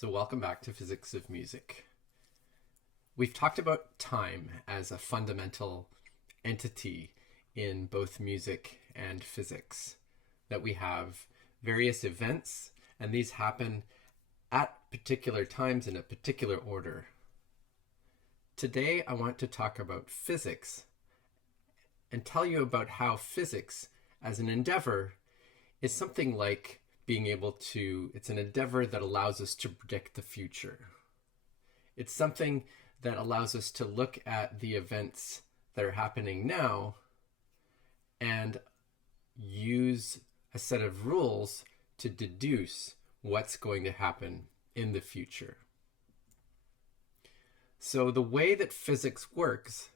So welcome back to Physics of Music. We've talked about time as a fundamental entity in both music and physics, that we have various events and these happen at particular times in a particular order. Today I want to talk about physics and tell you about how physics as an endeavor is something like it's an endeavor that allows us to predict the future. It's something that allows us to look at the events that are happening now and use a set of rules to deduce what's going to happen in the future. So the way that physics works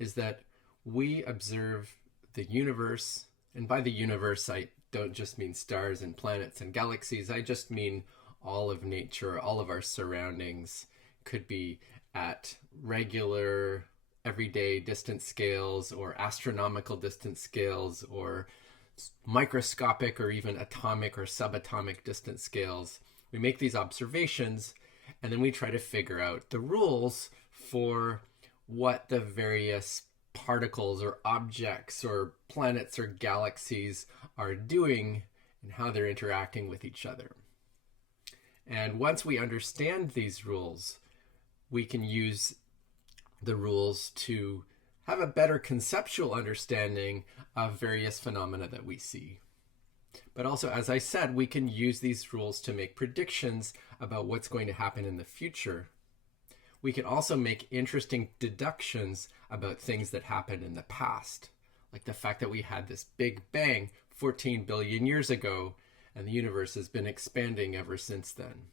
is that we observe the universe, and by the universe I don't just mean stars and planets and galaxies. I just mean all of nature, all of our surroundings. Could be at regular, everyday distance scales or astronomical distance scales or microscopic or even atomic or subatomic distance scales. We make these observations and then we try to figure out the rules for what the various particles or objects or planets or galaxies are doing and how they're interacting with each other. And once we understand these rules, we can use the rules to have a better conceptual understanding of various phenomena that we see. But also, as I said, we can use these rules to make predictions about what's going to happen in the future. We can also make interesting deductions about things that happened in the past, like the fact that we had this big bang 14 billion years ago, and the universe has been expanding ever since then.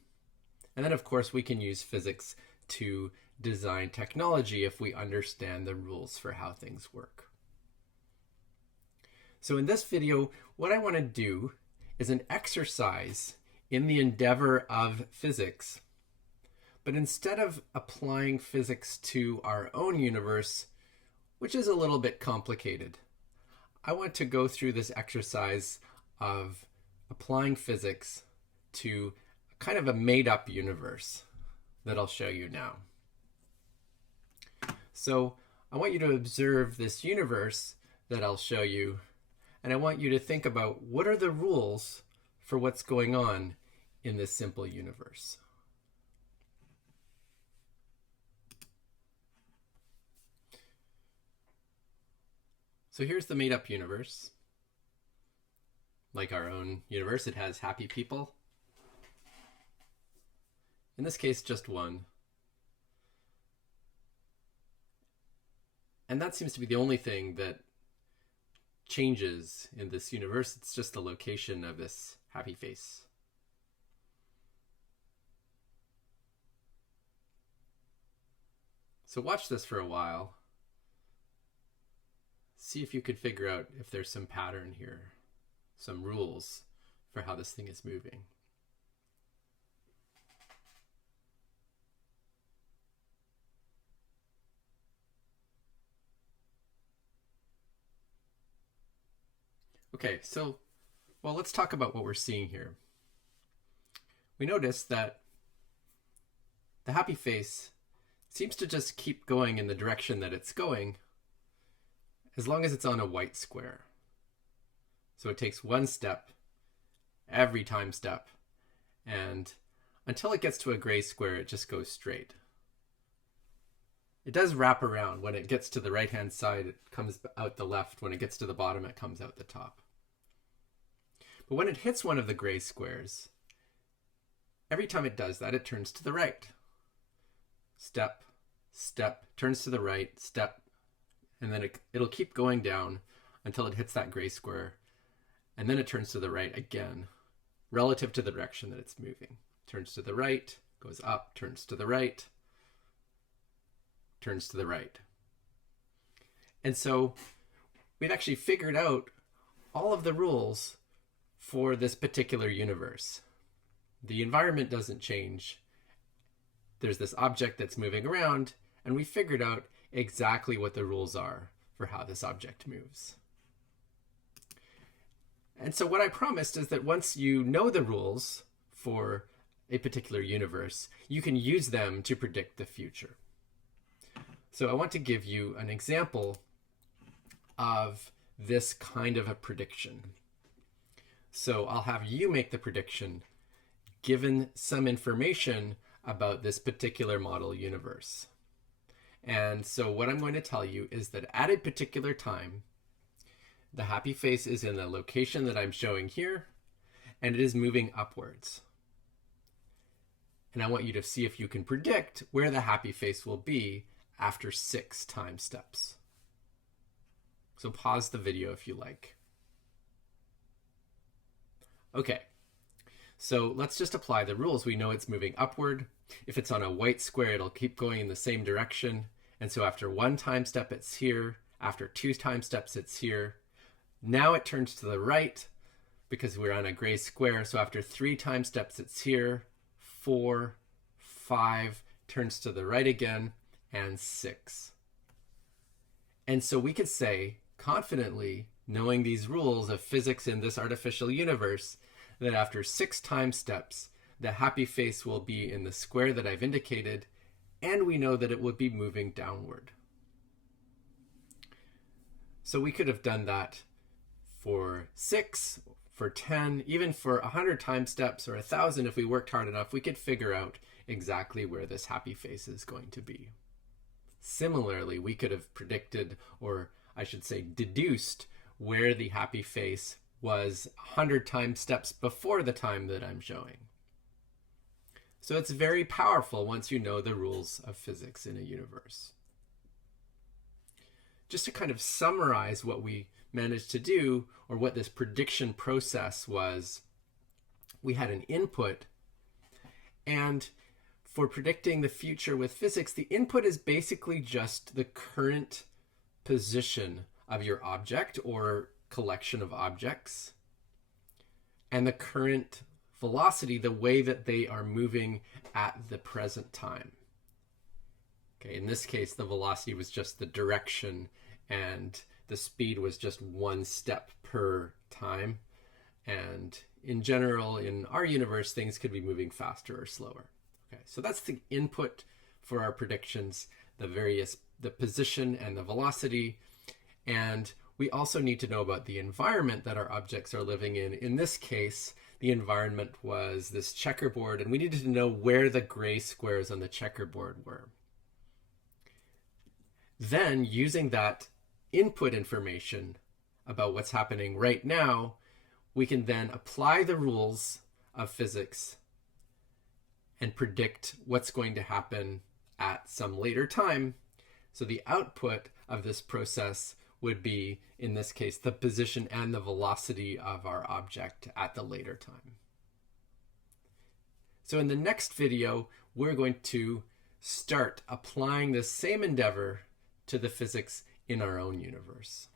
And then, of course, we can use physics to design technology if we understand the rules for how things work. So in this video, what I want to do is an exercise in the endeavor of physics. But instead of applying physics to our own universe, which is a little bit complicated, I want to go through this exercise of applying physics to kind of a made-up universe that I'll show you now. So I want you to observe this universe that I'll show you, and I want you to think about what are the rules for what's going on in this simple universe. So here's the made-up universe. Like our own universe, it has happy people. In this case, just one. And that seems to be the only thing that changes in this universe. It's just the location of this happy face. So watch this for a while. See if you could figure out if there's some pattern here, some rules for how this thing is moving. Okay, so, let's talk about what we're seeing here. We notice that the happy face seems to just keep going in the direction that it's going as long as it's on a white square. So it takes one step every time step, and until it gets to a gray square, it just goes straight. It does wrap around. When it gets to the right-hand side, it comes out the left. When it gets to the bottom, it comes out the top. But when it hits one of the gray squares, every time it does that, it turns to the right. Step, step, turns to the right, step, and then it'll keep going down until it hits that gray square, and then it turns to the right again, relative to the direction that it's moving. Turns to the right, goes up, turns to the right, turns to the right. And so we've actually figured out all of the rules for this particular universe. The environment doesn't change. There's this object that's moving around, and we figured out exactly what the rules are for how this object moves. And so what I promised is that once you know the rules for a particular universe, you can use them to predict the future. So I want to give you an example of this kind of a prediction. So I'll have you make the prediction given some information about this particular model universe. And so what I'm going to tell you is that at a particular time, the happy face is in the location that I'm showing here, and it is moving upwards. And I want you to see if you can predict where the happy face will be after 6 time steps. So pause the video if you like. Okay, so let's just apply the rules. We know it's moving upward. If it's on a white square, it'll keep going in the same direction. And so after 1 time step, it's here. After 2 time steps, it's here. Now it turns to the right because we're on a gray square. So after 3 time steps, it's here. 4, 5, turns to the right again, and 6. And so we could say confidently, knowing these rules of physics in this artificial universe, that after 6 time steps, the happy face will be in the square that I've indicated, and we know that it would be moving downward. So we could have done that for 6, for 10, even for 100 time steps, or 1,000 if we worked hard enough. We could figure out exactly where this happy face is going to be. Similarly, we could have predicted, or I should say deduced, where the happy face was 100 time steps before the time that I'm showing. So it's very powerful once you know the rules of physics in a universe. Just to kind of summarize what we managed to do, or what this prediction process was, we had an input, and for predicting the future with physics, the input is basically just the current position of your object or collection of objects, and the current velocity, the way that they are moving at the present time. Okay, in this case, the velocity was just the direction, and the speed was just 1 step per time. And in general, in our universe, things could be moving faster or slower. Okay, so that's the input for our predictions, the position and the velocity. And we also need to know about the environment that our objects are living in. In this case, the environment was this checkerboard, and we needed to know where the gray squares on the checkerboard were. Then, using that input information about what's happening right now, we can then apply the rules of physics and predict what's going to happen at some later time. So the output of this process would be, in this case, the position and the velocity of our object at the later time. So in the next video, we're going to start applying this same endeavor to the physics in our own universe.